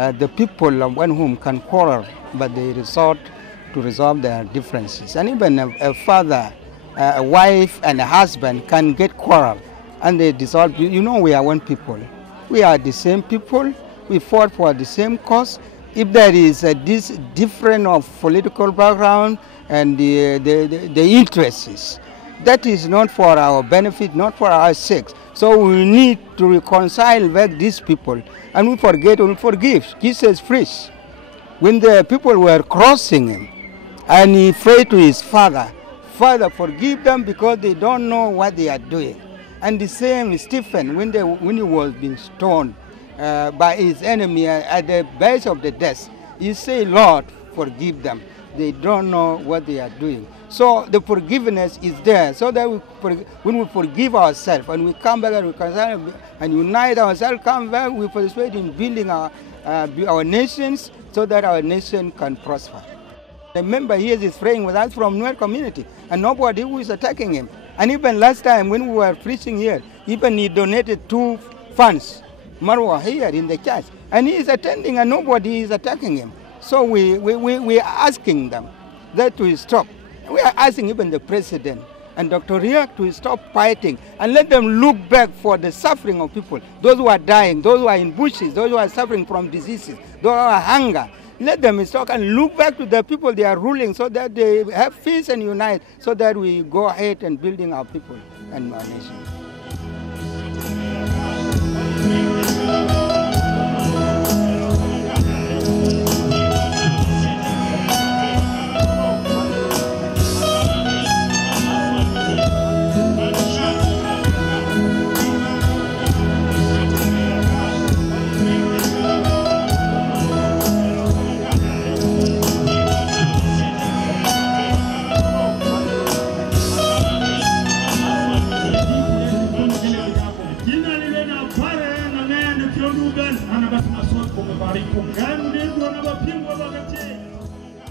the people of one home can quarrel, but they resort to resolve their differences. And even a father, a wife, and a husband can get quarrel, and they dissolve. You know, we are one people. We are the same people. We fought for the same cause. If there is this difference of political background and the interests, that is not for our benefit, not for our sake. So we need to reconcile with these people, and we forget and forgive. Jesus preached when the people were crossing him, and he prayed to his Father, Father, forgive them because they don't know what they are doing. And the same Stephen, when he was being stoned by his enemy at the base of the desk, he said, Lord, forgive them. They don't know what they are doing. So the forgiveness is there, so that when we forgive ourselves and we come back and reconcile and unite ourselves, come back, we participate in building our nations so that our nation can prosper. The member here is praying with us from Nuer community, and nobody who is attacking him. And even last time when we were preaching here, even he donated 2 funds, Marwa, here in the church, and he is attending and nobody is attacking him. So we are asking them that to stop. We are asking even the president and Dr. Riak to stop fighting and let them look back for the suffering of people, those who are dying, those who are in bushes, those who are suffering from diseases, those who are hunger. Let them stop and look back to the people they are ruling so that they have peace and unite, so that we go ahead and building our people and our nation.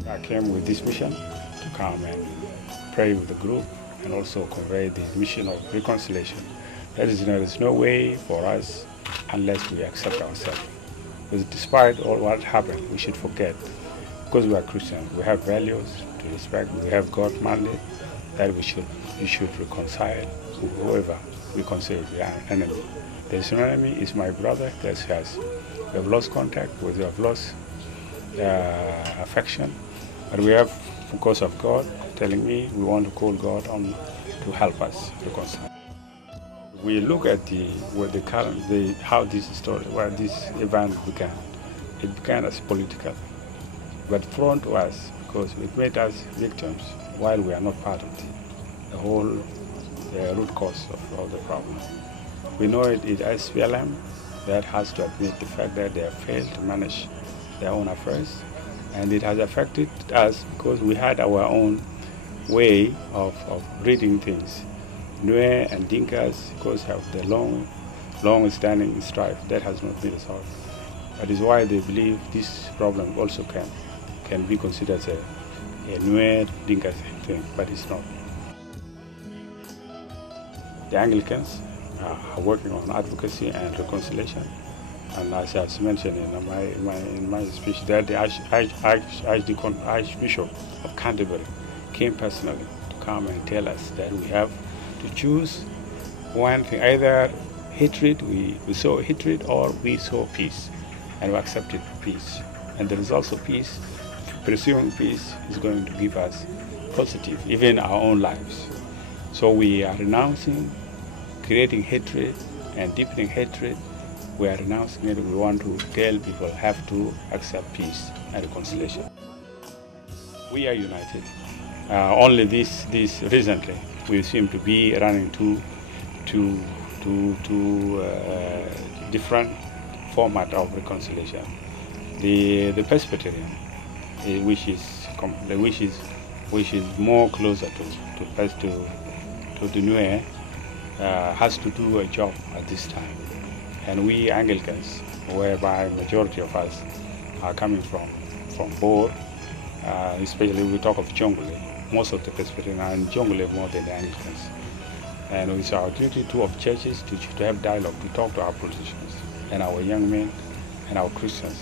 I came with this mission to come and pray with the group and also convey the mission of reconciliation. There is no way for us unless we accept ourselves. Because despite all what happened, we should forget. Because we are Christians, we have values to respect. We have God's mandate that we should reconcile with whoever we consider to be an enemy. There's no enemy, is my brother, that's us. We have lost contact, we have lost affection, but we have, because of God telling me, we want to call God on to help us reconcile. We look at how this story, where this event began. It began as political, but thrown to us because it made us victims while we are not part of the whole root cause of the problem. We know it is SPLM that has to admit the fact that they have failed to manage their own affairs, and it has affected us because we had our own way of reading things. Nuer and Dinkas, because of the long-standing strife that has not been resolved. That is why they believe this problem also can be considered a Nuer-Dinka thing, but it's not. The Anglicans are working on advocacy and reconciliation, and as I was mentioned in my speech, that the Archbishop of Canterbury came personally to come and tell us that we have to choose one thing, either hatred, we sow hatred, or we sow peace, and we accepted peace. And the results of peace, pursuing peace, is going to give us positive, even our own lives. So we are renouncing creating hatred and deepening hatred. We are renouncing it. We want to tell people have to accept peace and reconciliation. We are united. Only this recently we seem to be running to different format of reconciliation. The Presbyterian, which is more closer to the Nuer, has to do a job at this time, and we Anglicans, whereby majority of us are coming from Bor, especially we talk of Jonglei. Most of the Presbyterians are in Jonglei more than the Anglicans, and it's our duty too of churches to have dialogue, to talk to our politicians and our young men and our Christians,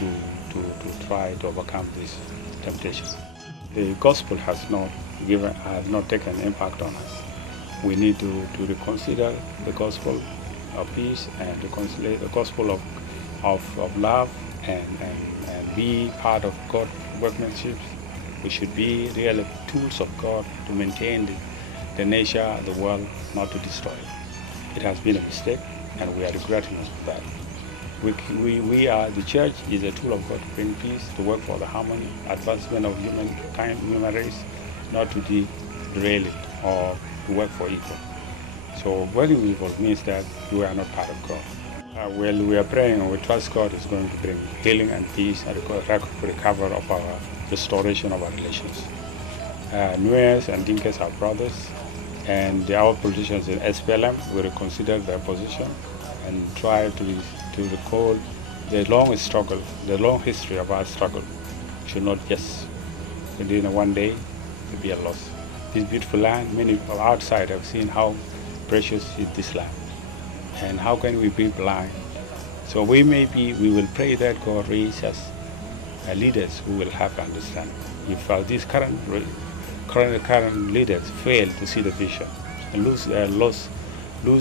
to try to overcome this temptation. The gospel has not taken impact on us. We need to reconsider the gospel of peace and reconcile the gospel of love and be part of God's workmanship. We should be really tools of God to maintain the nature, the world, not to destroy it. It has been a mistake, and we are regretting that. We are, the church is a tool of God to bring peace, to work for the harmony, advancement of human race, not to derail it or to work for evil. So working with evil means that we are not part of God. Well, we are praying and we trust God is going to bring healing and peace and recover of our restoration of our relations. Nuers and Dinkas are brothers, and our politicians in SPLM will reconsider their position and try to recall the long struggle, the long history of our struggle. Should not just within one day be a loss. This beautiful land, many people outside have seen how precious is this land, and how can we be blind? So we will pray that God raise us leaders who will have understanding. If these current leaders fail to see the vision and lose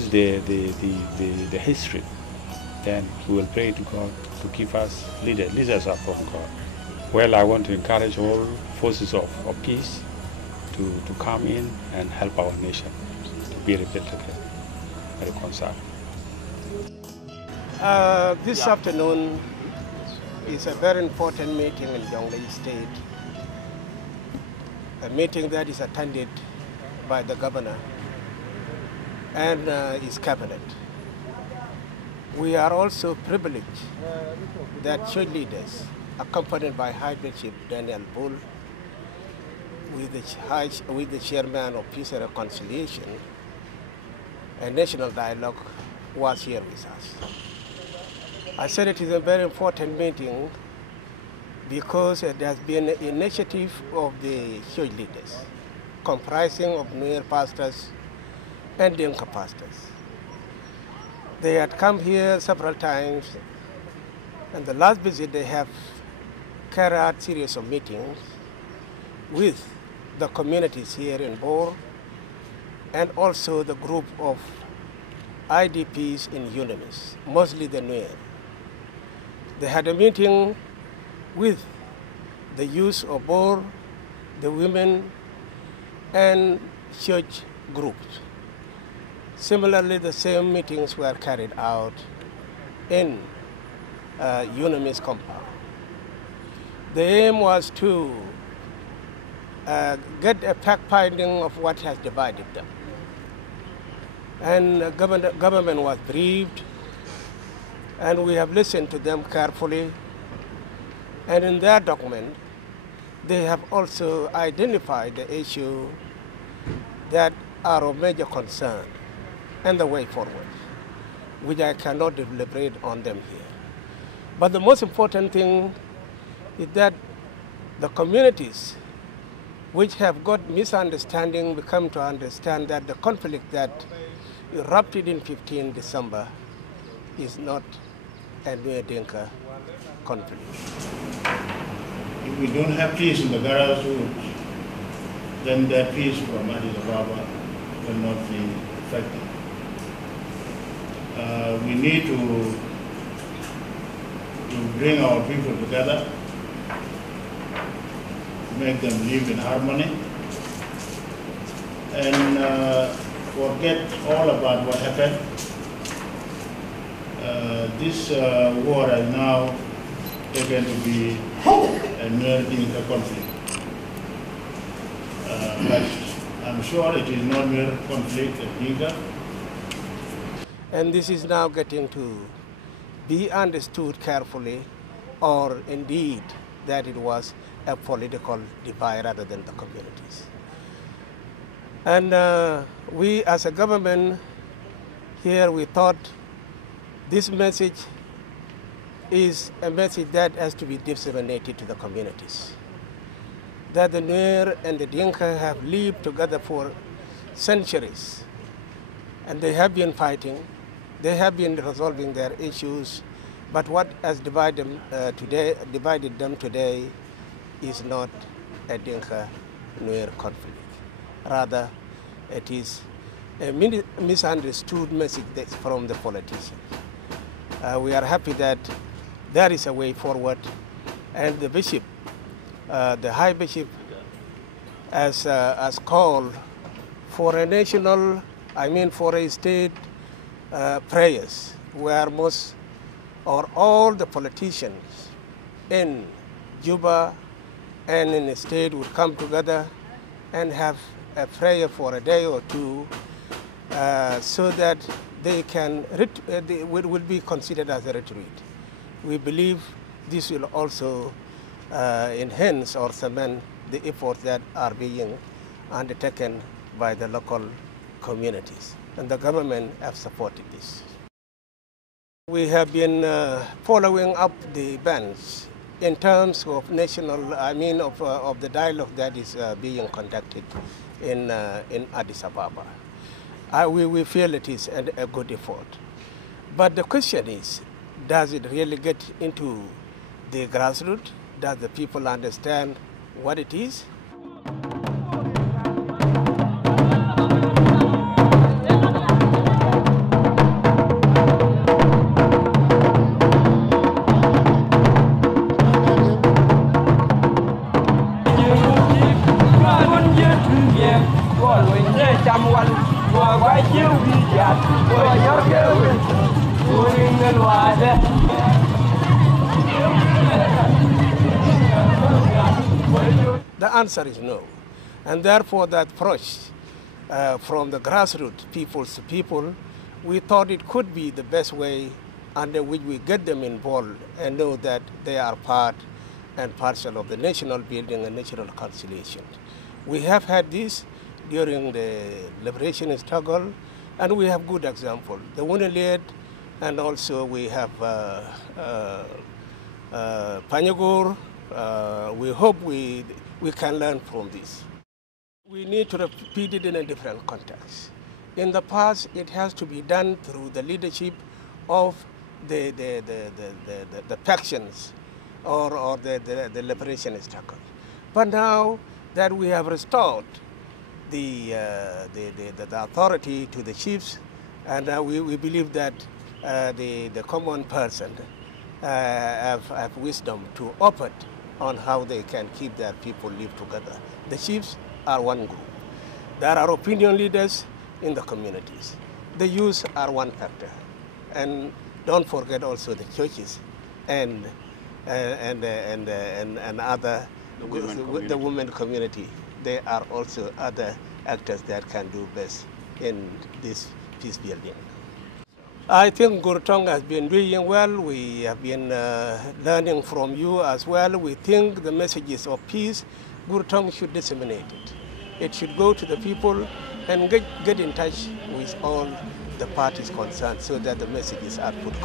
the history, then we will pray to God to give us leaders. Leaders are from God. Well, I want to encourage all forces of peace to come in and help our nation to be rebuilt again and reconciled. This afternoon is a very important meeting in Jonglei State, a meeting that is attended by the governor and his cabinet. We are also privileged that church leaders, accompanied by High Bishop Daniel Bull, with the chairman of Peace and Reconciliation and National Dialogue, was here with us. I said it is a very important meeting because it has been an initiative of the church leaders, comprising of Nuer pastors and Dinka pastors. They had come here several times, and the last visit they have carried out a series of meetings with the communities here in Bor and also the group of IDPs in Unamis, mostly the Nuer. They had a meeting with the youth of Bor, the women, and church groups. Similarly, the same meetings were carried out in Unamis compound. The aim was to get a fact-finding of what has divided them. And the government was briefed, and we have listened to them carefully. And in their document, they have also identified the issue that are of major concern and the way forward, which I cannot deliberate on them here. But the most important thing is that the communities which have got misunderstanding become to understand that the conflict that erupted in 15 December is not a Nuer Dinka conflict. If we don't have peace in the grassroots, then that peace from Addis Ababa will not be effective. We need to bring our people together, make them live in harmony, and forget all about what happened. This war has now taken to be a Nuer Dinka conflict. But I'm sure it is not Nuer conflict of Dinka. And this is now getting to be understood carefully, or indeed that it was a political divide rather than the communities. And we as a government here, we thought this message is a message that has to be disseminated to the communities. That the Nuer and the Dinka have lived together for centuries, and they have been fighting, they have been resolving their issues But what has divided them today is not a Dinka-Nuer conflict. Rather, it is a misunderstood message from the politicians. We are happy that there is a way forward, and the bishop, the High Bishop, has called for a national, for a state prayers, where most or all the politicians in Juba and in the state would come together and have a prayer for a day or two, so that they will be considered as a retreat. We believe this will also enhance or cement the efforts that are being undertaken by the local communities, and the government have supported this. We have been following up the events in terms of national, of the dialogue that is being conducted in Addis Ababa. We feel it is a good effort. But the question is, does it really get into the grassroots? Does the people understand what it is? The answer is no. And therefore that approach from the grassroots, people to people, we thought it could be the best way under which we get them involved and know that they are part and parcel of the national building and national conciliation. We have had this during the liberation struggle, and we have good example. The Wuniled, and also we have Panyagur. We hope we can learn from this. We need to repeat it in a different context. In the past, it has to be done through the leadership of the factions or the liberation struggle. But now that we have restored the authority to the chiefs, and we believe that the common person have wisdom to open on how they can keep their people live together. The chiefs are one group. There are opinion leaders in the communities. The youth are one factor. And don't forget also the churches and other, the women community. They are also other actors that can do best in this peace building. I think Gurtong has been doing well. We have been learning from you as well. We think the messages of peace, Gurtong should disseminate it. It should go to the people and get in touch with all the parties concerned so that the messages are put